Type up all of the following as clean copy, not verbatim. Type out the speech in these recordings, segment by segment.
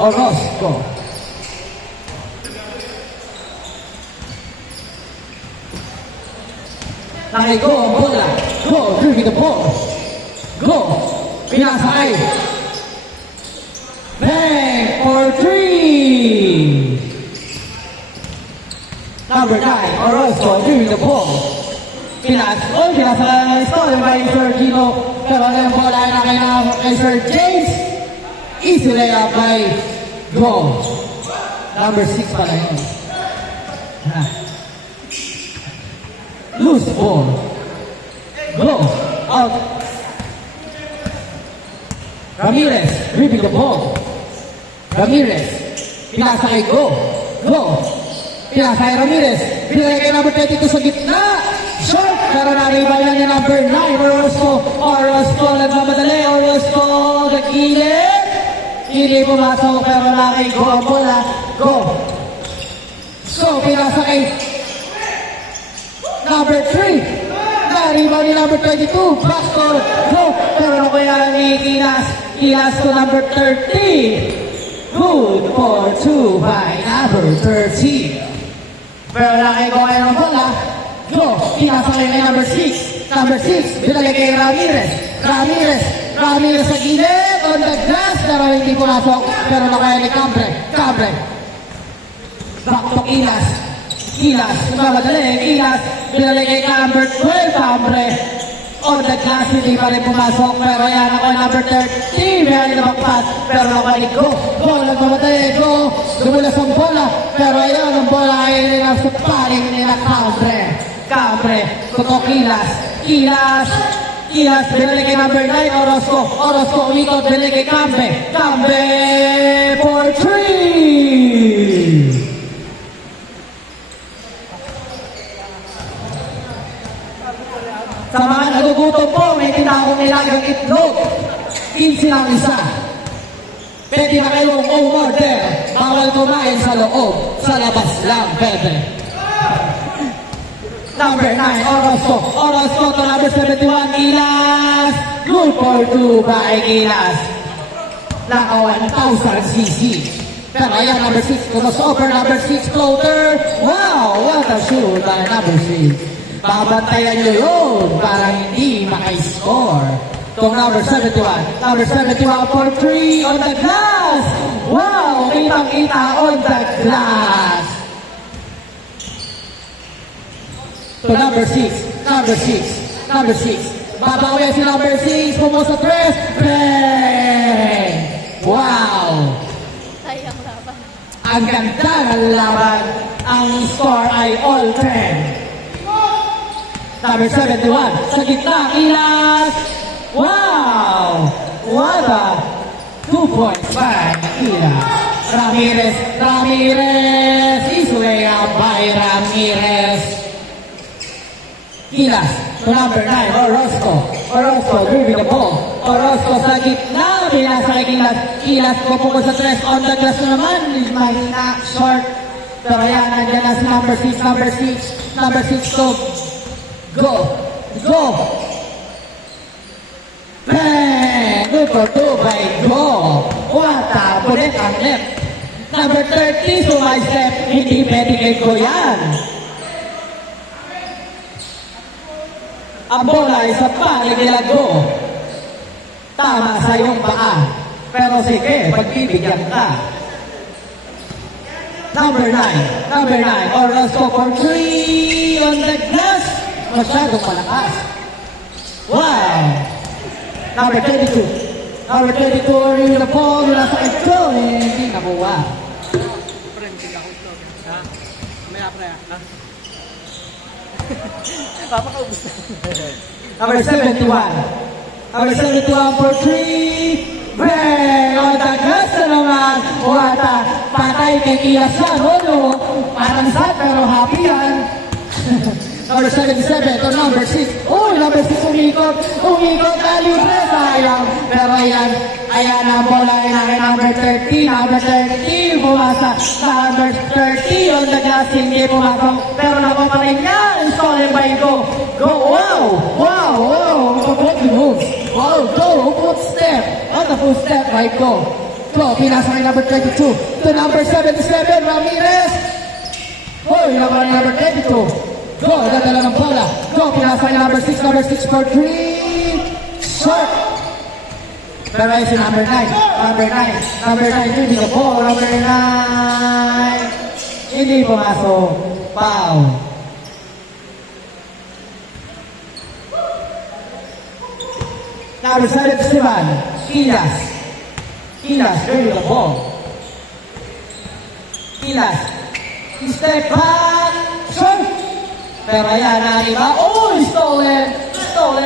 Orozco. Nakago ang bola. Go, dribbling the ball. Go. Pinasakay. Bang for 3. Number 9, Orozco, dribbling the ball. Pinasakay. Stolen by Sir Gino. Pero ang bola ay nakina kay Sir James. Easy layup by Go. Number 6 pala yun. Loose ball. Go. Out. Ramirez. Dribbling the ball. Ramirez. Pinasakay. Go. Go. Pinasakay Ramirez. Pinasakay kay number 22 sa gitna. Short. Pero naribayan niya number 9. Orozco. Orozco. Nagmamadali. Orozco. Nagkilid. Hindi pumasok. Pero nakigo ang bola. Go. So, pinasakay number 3. Nariba ni number 22. Backdoor. Go. Pero kaya ni Kilas. Kilas to number 30. Good for 2 by number 30. Pero nakigo kayo ng bola. Go. Pinasakay kay number 6. Number 6. Binagay kay Ramirez. Ramirez. Ramirez sa gilid. On the glass. Pero hindi pumasok. Pero nakaya ni Cambre. Cambre. Back to Kilas. Kilas, mamadali, Kilas, binalik kay number 12, Cambre. On the glass, hindi pa rin pumasok, pero yan ako number 30, behind the back pass, pero nakalik, go, nagmamadali, go, dumulas ang bola, pero ayan, ang bola ay nila sa paring nila, Cambre, totoo Kilas, Kilas, binalik kay number 9, Orozco, umikot, binalik kay Cambre for 3! Sa mga nagugutom po, may tinakong nilagang itlog. 15 lang isa. Pwede na kayong umorder. Bawal kumain sa loob. Sa labas lang, pwede. Number 9, Orozco. Orozco to number 71, Kilas. Good for 2 by Kilas. Naka 1,000 cc. Pero ayan, number 6, crossover, number 6, floater. Wow, what a shoot by number 6. Babantayan nyo yun para hindi maka-score. Itong number 71. Number 71 for 3 on the glass. Wow! Kitang-kita on the glass. To number 6. Number 6. Number 6. Babawi si number 6. Pumo sa 3. Bang! Wow! Ang ganda ng laban. Ang score ay all 10. Number 71, sa gitna, Kilas. Wow! What a 2 points by Kilas. Ramirez. Is way up by Ramirez. Kilas to number 9, Orozco, dribbling the ball. Orozco sa gitna, binasa kay Kilas. Kilas pupunta sa 3, on the glass naman. Mahina, short. Pero yan, nandiyan na si number 6. Number 6 to Go! Bang! Good for 2 by Go! What a bullet ang left! Number 30, sumay-step. Hindi pwede kay Go yan. Ang bola ay sa panig nila Go. Tama sa iyong paa. Pero sige, pagbibigyan ka. Number 9, Orozco for 3 on the glass. Masyadong malakas. Wow! Number 22, rin na po, mula sa ito, hindi nakuha. Number 71 for 3. Bang! On the glass na naman. Wata, patay kay Kilas yan. No? Parang sad pero happy yan. Number 77 to number 6. Oh, number 6 umikot, kalibre, sayang. Pero ayan ang bola ay number 30, bumasa. Number 30 on the glass, hindi pumasok. Pero napapanin niya, stolen by Go. Wow, good moves. Wow, Go, footstep. On the footstep by Go. Go, pinasa kay number 22. To number 77, Ramirez. Hoy, naman ni number 22. Go, dadala ng bola. Go, pinasa kay number 6 for 3. Short. Pero ayun si number 9. Number 9, hindi ko po. Number 9. Hindi pumasok. Foul. Number 77, Kilas, ready the ball. Kilas, step back, shoot. Pero yan, nariba. Oh, stolen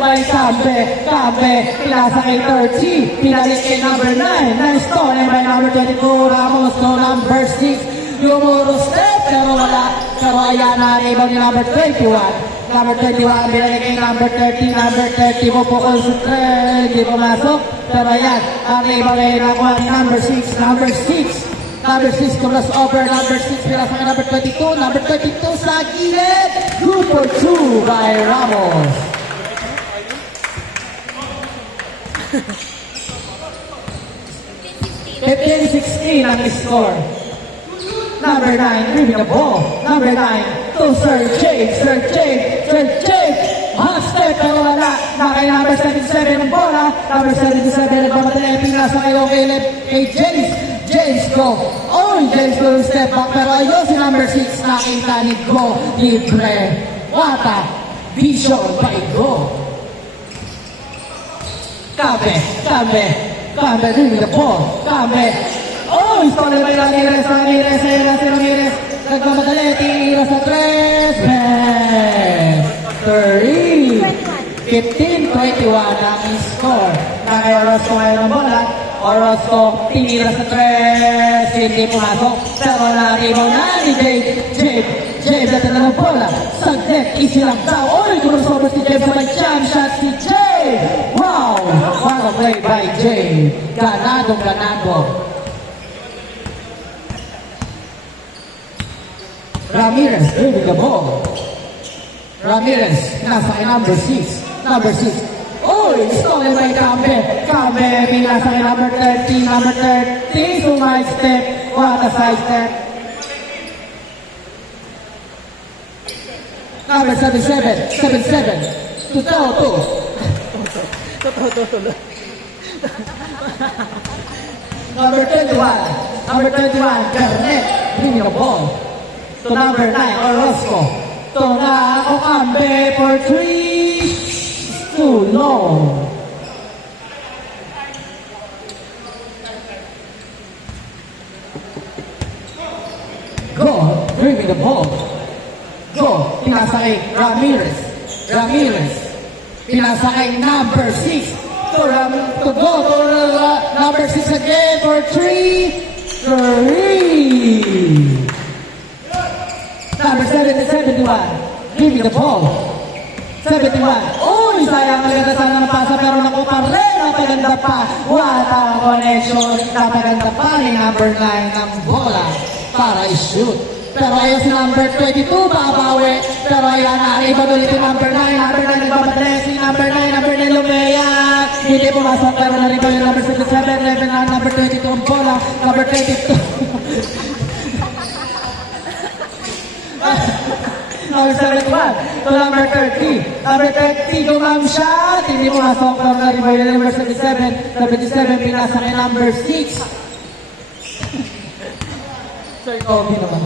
by Cambe, pinasa kay 30, pinalit kay number 9, stolen by number 22, Ramos, no number 6, Yumuro step, pero wala. Pero ayan, nariba ni number 21. Number 31, binalik kay number 30, mo po concentrate, hindi pumasok. Pero ayan, ang iba kayo nakuha ni number 6, cross over, number 6, pinasa kay number 22, sa gilid, good for 2 by Ramos. Fifteen 16 ang score. Number 9, giving the ball. Number 9, to Sir Jake. Hot step, pero wala. Nakay number 77 ng bola. Number 77, nagpamatali. Pinasa kayo kay James go. Oh, James go step back. Pero ayun si number 6, nakita ni Go. Libre. Wata. Vision by Go. Cambe, giving the ball. Cambe. Oh, stolen by Ramirez. Nagmamadali, tira sa 3. 15-21 ang score. Nakay Orozco ngayon ang bola. Orozco, tira sa 3. Hindi pumasok. Pero na-rebound na ni James at ng bola. Saglit, easy lang daw. Oy, crossover si James. May jump shot si James. Wow! What a play by James. Ganado. Ramirez, moving the ball. Ramirez, nasa kay number 6. Oh, stolen by Cambe, pinasa kay number 30, sumay step, what a side step. Number 77, to Toto. Number 21, Garnet, bringing the ball. To number 9, Orozco. To Cambe for 3. Too long. Go, bringing the ball. Go, pinasa kay Ramirez. Pinasa kay number 6. To go to number 6 again for 3. Number 71, giving the ball. 71. Uy, sayang maganda sana ng pasa pero nakuha rin. Napaganda pa. What a connection. Napaganda pa ni number 9 ng bola para i-shoot. Pero ayun si number 22, babawi. Pero ayan, naiba doon ito number 9. Number 9 nagbabatay. Si number 9 lumayak. Hindi pumasok pero nariba yung number 77. Level na number 22 ang bola. Number 22. Number 71 to number 30. Number 30, gumam siya. Hindi mo masok pero nariba yung number 77. 77, pinasa kay number 6. Sir, okay naman.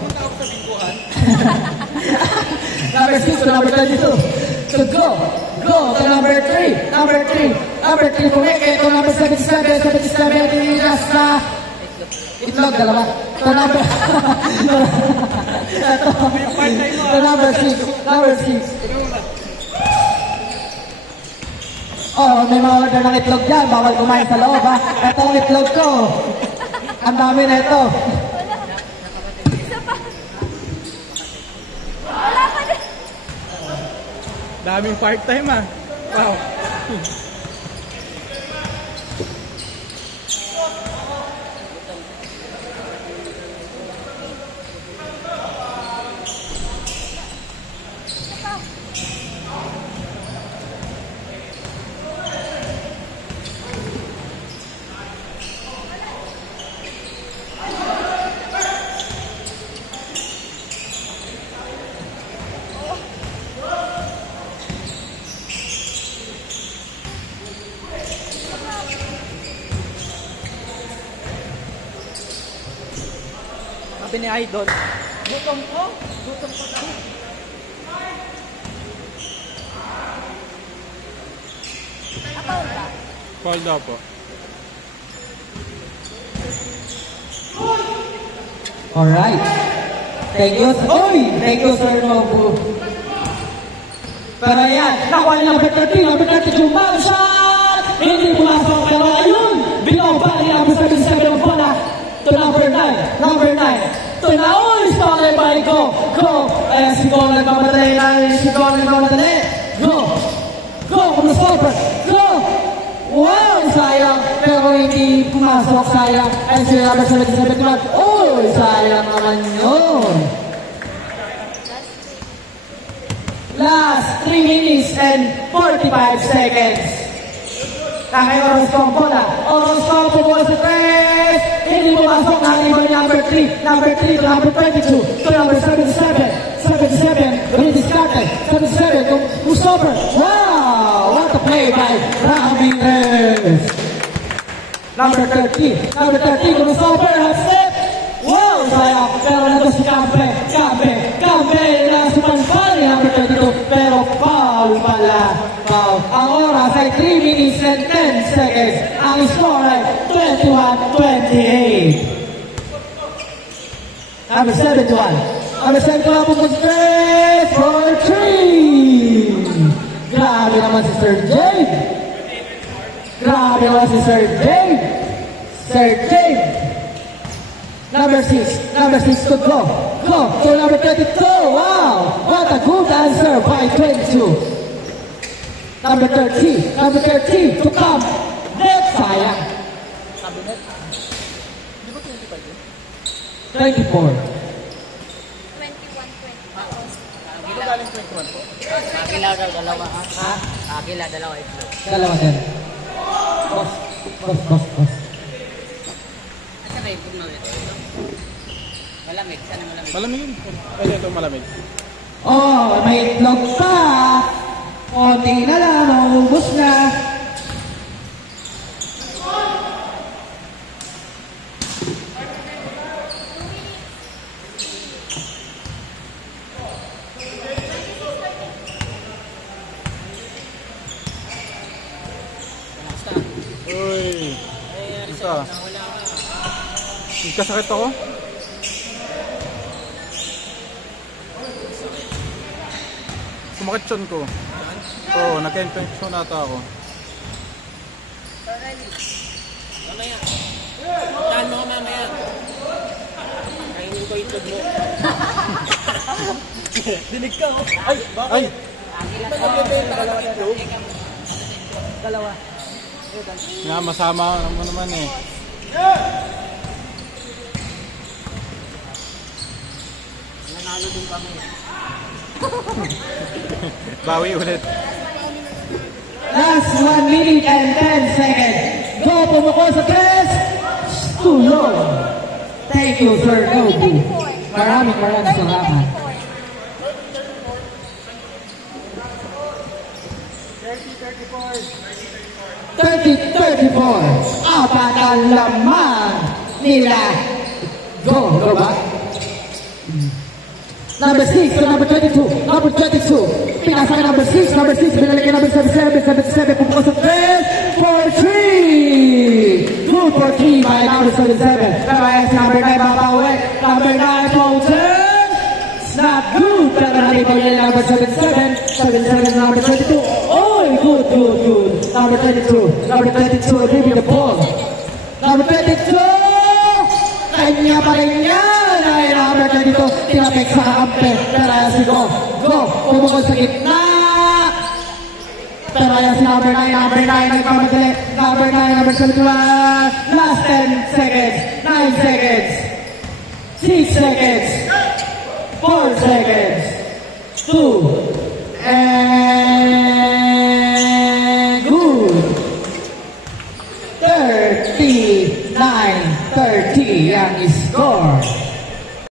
Number 6 to number 32. To go to number 3. Number 3, pumike to number 77. 77, pinasa itlog, dalawa. To number to number 6. Oh, may mga order ng itlog dyan. Bawal kumain sa loob, ha? Ito ang itlog ko. Ang dami na ito. Daming part-time, ah. Wow. Sabi ni Idol, gutom ko daw. Foul daw po. Alright. Thank you. Oy! Thank you, Sir Nobu. Pero yan, nakuha ni number 13, number 32, man shot! Hindi pumasok, pero ayun! Binaba ni number 77 ang bola to number 9, number 9. To na, oy! Stolen by Go! Go! Ayan, si Go nagmamadali na, si Go nagmamadali. Go! Go! Kumusopper! Go! Wow! Sayang! Pero hindi pumasok, sayang. Ayan si number 77 naman. Oy! Sayang naman yun! Last 3 minutes and 45 seconds. Kaya Orozco bola. Orozco pumunta sa 3. Hindi pumasok na number 3. Number 3 to number 22. To number 77. 77. Rediscarded. 77. Mustafa. Wow! What a play by Ramirez. Number 13. Number 13 to Mustafa. Half step. Wow! Sayang. Pero nandun si Campe. Campe na si Panpani. Number 32. Pero foul pala. Foul. Ang oras ay 3 minutes and 10 seconds. Ang score ay 21-28. Number 71. Number 71 po straight for 3. Grabe naman si Sir Jade. Grabe naman si Sir Jade. Sir Jade. Number 6. Number 6 could go. Go to number 32. Wow. What a good answer by 22. Number 30. Number 30 to come. Net. Sayang. 24. 21-20. Akila dalawa ha? Akila dalawa ito. Dalawa din. Boss. Asa may pugno ito? Malamig, sana malamig. Malamig yun. Pwede ito malamig. Oh, may itlog pa. Konti na lang, maubos na. Uy. Isa. Nagkasakit ako? Sumakit siyon ko. Oo, nagka-infection nata ako. Mamaya. Tahan mo ka mamaya. Kainin ko itog mo. Dinig ka oh. Ay! Ay! Dalawa. Nga, masama mo naman eh. Nanalo din kami. Bawi ulit. Last 1 minute and 10 seconds. Go, pumuko sa press. Too low. Thank you, Sir Nobu. Maraming salamat. 30-34. Apat ang laman nila. Go ba? Number 6 to number 22. Number 22. Pinasa ka number 6. Number 6. Binalik ka number 77. 77. Pupuko sa 3 for 3. Good for 3 by number 77. Pero ayan si number 9 mapawi. Number 9 Poulter. Not good. Pero nalipag niya number 77. 77 number 22. Oh, good. Number 22. Number 22. Leaving the ball. Number 22. Kanya pa rin yan. Ay, number 22. Tinapik sa kakampi. Pero ayan si Go. Pumukol sa gitna. Pero ayan si number 9. Number 9 nagmamadali. Number 9. Number 21. Last 10 seconds. 9 seconds. 6 seconds. 4 seconds. 2. And good. 39-30 ang score.